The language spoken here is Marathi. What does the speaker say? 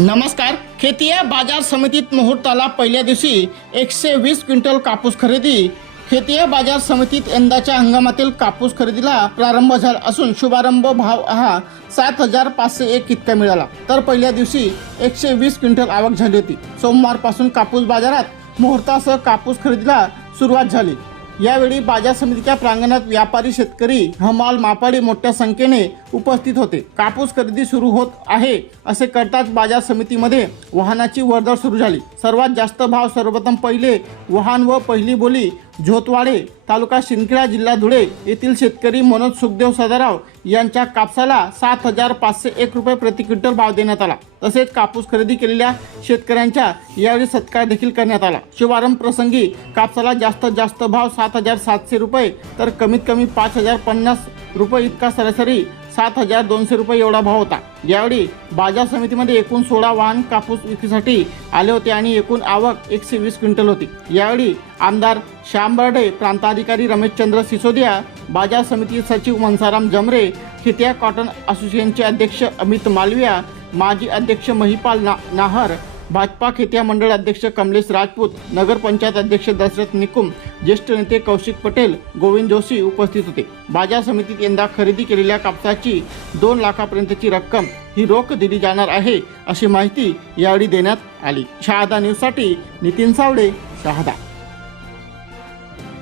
नमस्कार. खेतिया बाजार समितीत मुहूर्ताला पहिल्या दिवशी एकशे वीस क्विंटल कापूस खरेदी. खेतिया बाजार समितीत यंदाच्या हंगामातील कापूस खरेदीला प्रारंभ झाला असून शुभारंभ भाव हा सात हजार पाचशे एक इतका मिळाला. तर पहिल्या दिवशी एकशे वीस क्विंटल आवक झाली होती. सोमवारपासून कापूस बाजारात मुहूर्तासह कापूस खरेदीला सुरुवात झाली. यावेळी बाजार समितीच्या प्रांगणात व्यापारी शेतकरी हमाल मापाडी मोठ्या संख्येने उपस्थित होते. कापूस खरेदी सुरू होत आहे असे करताच बाजार समितीमध्ये वाहनाची वर्दळ सुरू झाली. सर्वात जास्त भाव सर्वप्रथम पहिले वाहन व पहिली बोली झोतवाडे तालुका शिंदखेडा जिल्हा धुळे येथील शेतकरी मनोज सुखदेव सदाराव यांच्या कापसाला सात हजार पाचशे एक रुपये प्रति क्विंटल भाव देण्यात आला. तसेच कापूस खरेदी केलेल्या शेतकऱ्यांच्या यावेळी सत्कार देखील करण्यात आला. शुभारंभ प्रसंगी कापसाला जास्तीत जास्त भाव सात हजार सातशे रुपये तर कमीत कमी पाच हजार पन्नास रुपये इतका सरासरी सात हजार दोनशे रुपये एवढा भाव होता. यावेळी बाजार समितीमध्ये एकूण सोळा वाहन कापूस विक्रीसाठी आले होते आणि एकूण आवक एकशे वीस क्विंटल होती. यावेळी आमदार श्याम बर्डे प्रांताधिकारी रमेशचंद्र सिसोदिया बाजार समिती सचिव मनसाराम जमरे खितिया कॉटन असोसिएशनचे अध्यक्ष अमित मालविया माजी अध्यक्ष महिपाल ना नाहर भाजपा खेत्या मंडळ अध्यक्ष कमलेश राजपूत नगरपंचायत अध्यक्ष दशरथ निकुम ज्येष्ठ नेते कौशिक पटेल गोविंद जोशी उपस्थित होते. बाजार समितीत यंदा खरेदी केलेल्या कापसाची दोन लाखापर्यंतची रक्कम ही रोख दिली जाणार आहे अशी माहिती यावेळी देण्यात आली. शहादा न्यूजसाठी नितीन सावडे शहादा.